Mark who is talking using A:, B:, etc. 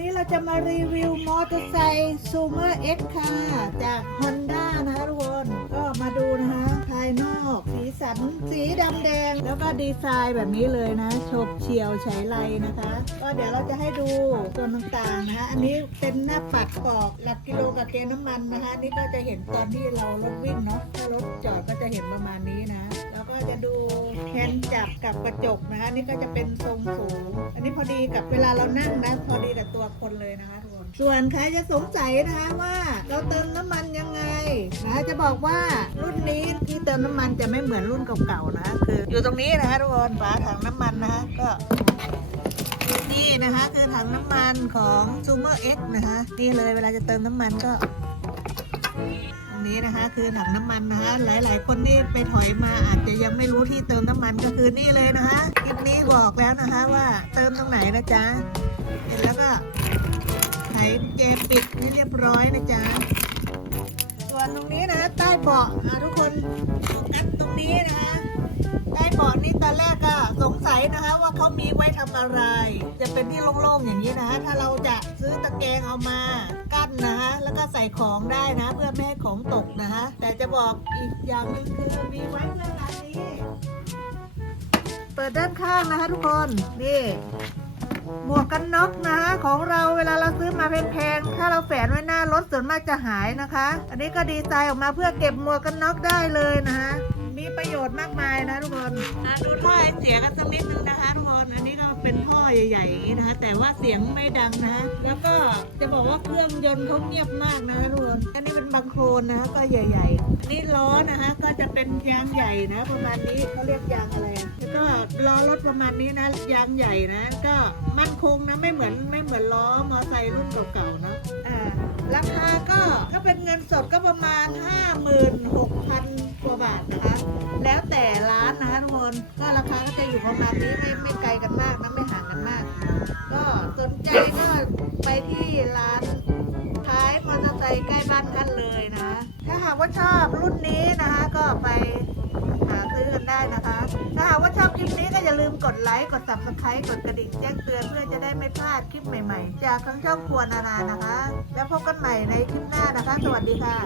A: นี้เราจะมารีวิวมอเตอร์ไซค์ซูเมอร์เอ็กค่ะ จาก Honda นะคะทุกคนก็มาดูนะคะภายนอก สีสันสีดำแดง แล้วก็ดีไซน์แบบนี้เลยนะโฉบเฉียวใช้ไรนะคะ ก็เดี๋ยวเราจะให้ดูส่วนต่างๆนะคะ อันนี้เป็นหน้าปัดกรอกหลักกิโลกับเกณฑ์น้ำมันนะคะนี่ก็จะเห็นตอนที่เรารถวิ่งเนาะถ้ารถจอดก็จะเห็นประมาณนี้นะ แล้วก็จะดู ฮนด์จับกับกระจกนะคะนี่ก็จะเป็นทรงสูง อันนี้พอดีกับเวลาเรานั่งนะพอดีกับตัวคนเลยนะคะทุกคนส่วนใครจะสงสัยนะคะว่าเราเติมน้ำมันยังไงนะคะจะบอกว่ารุ่นนี้ที่เติมน้ำมันจะไม่เหมือนรุ่นเก่าๆนะคืออยู่ตรงนี้นะคะทุกคนฝาถังน้ำมันนะคะก็นี่นะคะคือถังน้ำมันของ z o o m e r X นะคะนี่เลยเวลาจะเติมน้ำมันก็ นนี้นะคะ คือถังน้ำมันนะคะ หลาย ๆ คนนี่ไปถอยมาอาจจะยังไม่รู้ที่เติมน้ำมันก็คือนี่เลยนะคะคลิปนี้บอกแล้วนะคะว่าเติมตรงไหนนะจ๊ะเสร็จแล้วก็ไขเจปิดให้เรียบร้อยนะจ๊ะส่วนตรงนี้นะใต้เบาะทุกคนโฟกัสตรงนี้นะคะใต้เบาะนี่ตอนแรกก็สงสัยนะคะว่าเขามีไว้ทำอะไร จะเป็นที่โล่งๆอย่างนี้นะคะถ้าเราจะซื้อตะแกรงเอามากั้นนะ ใส่ของได้นะ เพื่อไม่ให้ของตกนะคะแต่จะบอกอีกอย่างหนึ่งคือมีไว้เพื่อการนี้ เปิดด้านข้างนะคะทุกคน นี่หมวกกันน็อกนะคะของเราเวลาเราซื้อมาแพงๆ ถ้าเราแฝนไว้หน้ารถส่วนมากจะหายนะคะ อันนี้ก็ดีไซน์ออกมาเพื่อเก็บหมวกกันน็อกได้เลยนะคะมีประโยชน์มากมายนะทุกคนดูท่อไอเสียกันสักนิดนึงนะคะทุกคน เป็นท่อใหญ่ๆนะคะ แต่ว่าเสียงไม่ดังนะ แล้วก็จะบอกว่าเครื่องยนต์เขาเงียบมากนะทุกคนอันนี้เป็นบางโคลนนะก็ใหญ่ ๆ นี่ล้อนะคะก็จะเป็นยางใหญ่นะประมาณนี้เขาเรียกยางอะไรแล้วก็ล้อรถประมาณนี้นะยางใหญ่นะ ก็มั่นคงนะไม่เหมือนไม่เหมือนล้อมอไซค์รุ่นเก่าๆนะอ่าราคาก็ถ้าเป็นเงินสดก็ประมาณ 5 0,000 อยู่ประมาณนี้ไม่ไม่ไกลกันมากนะไม่ห่างกันมาก ก็สนใจก็ไปที่ร้านขายมอเตอร์ไซค์ใกล้บ้านท่านเลยนะคะถ้าหากว่าชอบรุ่นนี้นะคะ ก็ไปหาซื้อกันได้นะคะ ถ้าหากว่าชอบคลิปนี้ก็อย่าลืมกดไลค์กด subscribe กดกระดิ่งแจ้งเตือนเพื่อจะได้ไม่พลาดคลิปใหม่ๆ จากทั้งช่องครัวนานานะคะ แล้วพบกันใหม่ในคลิปหน้านะคะ สวัสดีค่ะ